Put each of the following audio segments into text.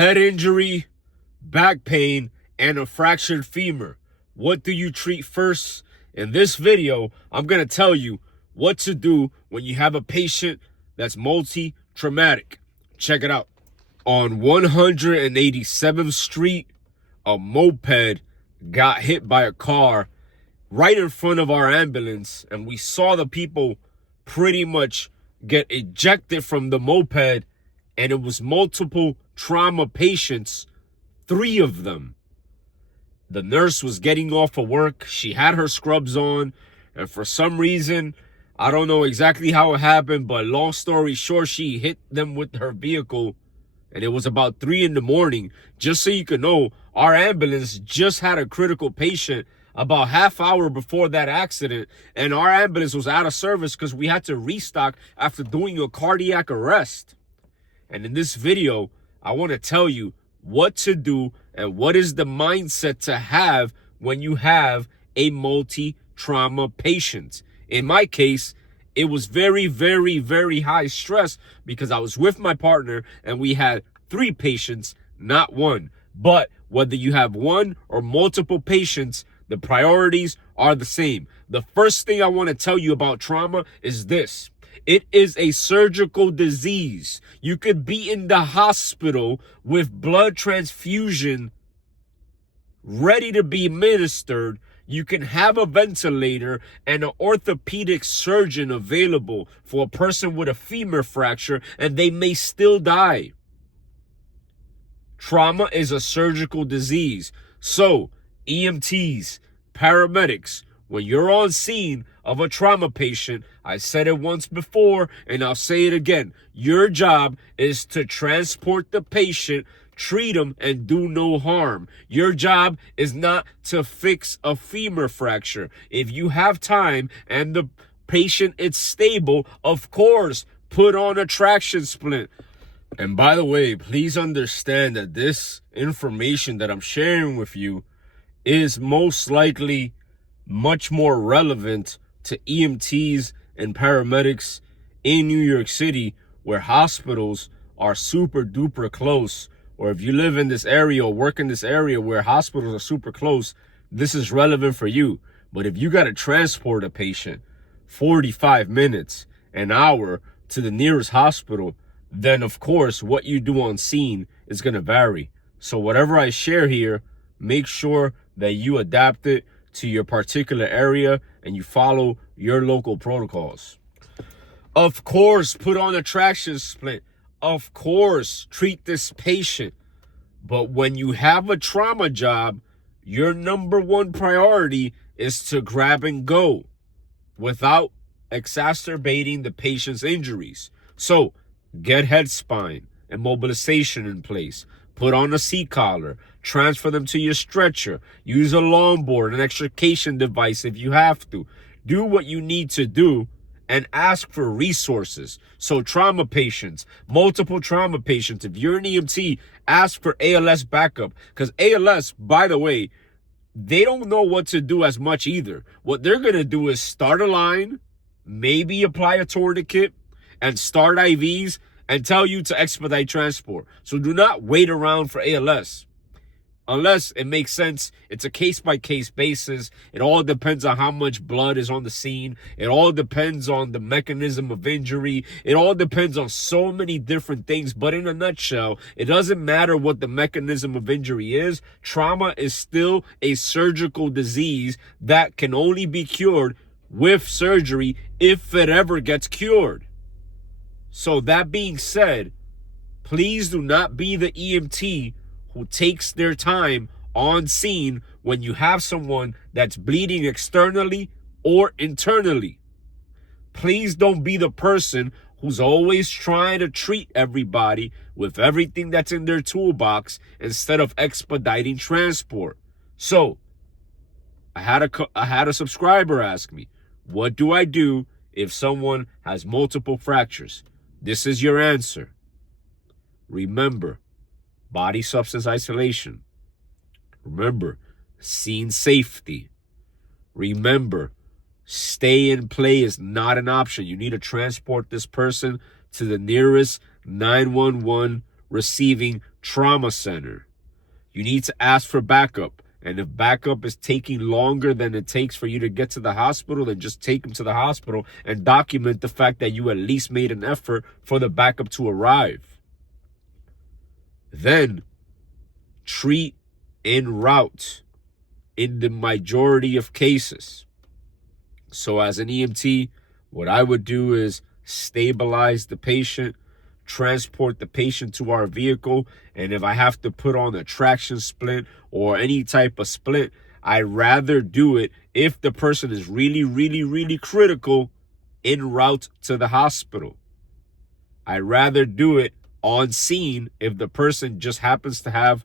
head injury, back pain, and a fractured femur. What do you treat first? In this video, I'm going to tell you what to do when you have a patient that's multi-traumatic. Check it out. On 187th Street, a moped got hit by a car right in front of our ambulance, and we saw the people pretty much get ejected from the moped, and it was multiple trauma patients, 3 of them. The nurse was getting off of work. She had her scrubs on, and for some reason, I don't know exactly how it happened, but long story short, she hit them with her vehicle, and it was about 3 in the morning. Just so you can know, our ambulance just had a critical patient about half hour before that accident, and our ambulance was out of service because we had to restock after doing a cardiac arrest. And in this video, I want to tell you what to do and what is the mindset to have when you have a multi-trauma patient. In my case, it was very, very, very high stress because I was with my partner and we had 3 patients, not 1. But whether you have 1 or multiple patients, the priorities are the same. The first thing I want to tell you about trauma is this. It is a surgical disease. You could be in the hospital with blood transfusion ready to be administered. You can have a ventilator and an orthopedic surgeon available for a person with a femur fracture, and they may still die. Trauma is a surgical disease. So, EMTs, paramedics, when you're on scene of a trauma patient, I said it once before and I'll say it again. Your job is to transport the patient, treat them, and do no harm. Your job is not to fix a femur fracture. If you have time and the patient is stable, of course, put on a traction splint. And by the way, please understand that this information that I'm sharing with you is most likely much more relevant to EMTs and paramedics in New York City, where hospitals are super duper close. Or if you live in this area or work in this area where hospitals are super close, this is relevant for you. But if you got to transport a patient 45 minutes, an hour to the nearest hospital, then of course what you do on scene is going to vary. So whatever I share here, make sure that you adapt it to your particular area and you follow your local protocols. Of course, put on a traction splint. Of course, treat this patient. But when you have a trauma job, your number 1 priority is to grab and go without exacerbating the patient's injuries. So get head spine and mobilization in place. Put on a C-collar, transfer them to your stretcher, use a longboard, an extrication device if you have to. Do what you need to do and ask for resources. So trauma patients, multiple trauma patients, if you're an EMT, ask for ALS backup. Because ALS, by the way, they don't know what to do as much either. What they're going to do is start a line, maybe apply a tourniquet, and start IVs, and tell you to expedite transport. So do not wait around for ALS. Unless it makes sense, it's a case-by-case basis. It all depends on how much blood is on the scene. It all depends on the mechanism of injury. It all depends on so many different things. But in a nutshell, it doesn't matter what the mechanism of injury is. Trauma is still a surgical disease that can only be cured with surgery if it ever gets cured. So that being said, please do not be the EMT who takes their time on scene when you have someone that's bleeding externally or internally. Please don't be the person who's always trying to treat everybody with everything that's in their toolbox instead of expediting transport. So, I had a subscriber ask me, what do I do if someone has multiple fractures? This is your answer. Remember, body substance isolation. Remember, scene safety. Remember, stay in play is not an option. You need to transport this person to the nearest 911 receiving trauma center. You need to ask for backup. And if backup is taking longer than it takes for you to get to the hospital, then just take them to the hospital and document the fact that you at least made an effort for the backup to arrive. Then treat en route in the majority of cases. So as an EMT, what I would do is stabilize the patient, transport the patient to our vehicle, and if I have to put on a traction splint or any type of splint, I'd rather do it if the person is really, really, really critical en route to the hospital. I'd rather do it on scene if the person just happens to have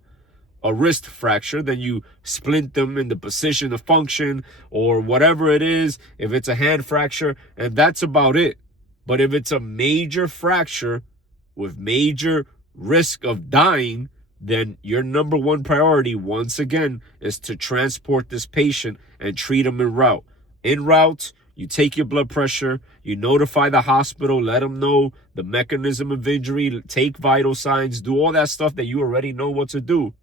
a wrist fracture, then you splint them in the position of function or whatever it is, if it's a hand fracture, and that's about it. But if it's a major fracture with major risk of dying, then your number one priority, once again, is to transport this patient and treat them en route. En route, you take your blood pressure, you notify the hospital, let them know the mechanism of injury, take vital signs, do all that stuff that you already know what to do.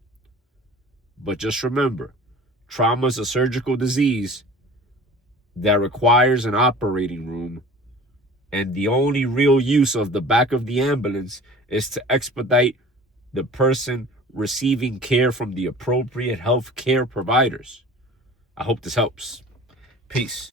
But just remember, trauma is a surgical disease that requires an operating room. And the only real use of the back of the ambulance is to expedite the person receiving care from the appropriate health care providers. I hope this helps. Peace.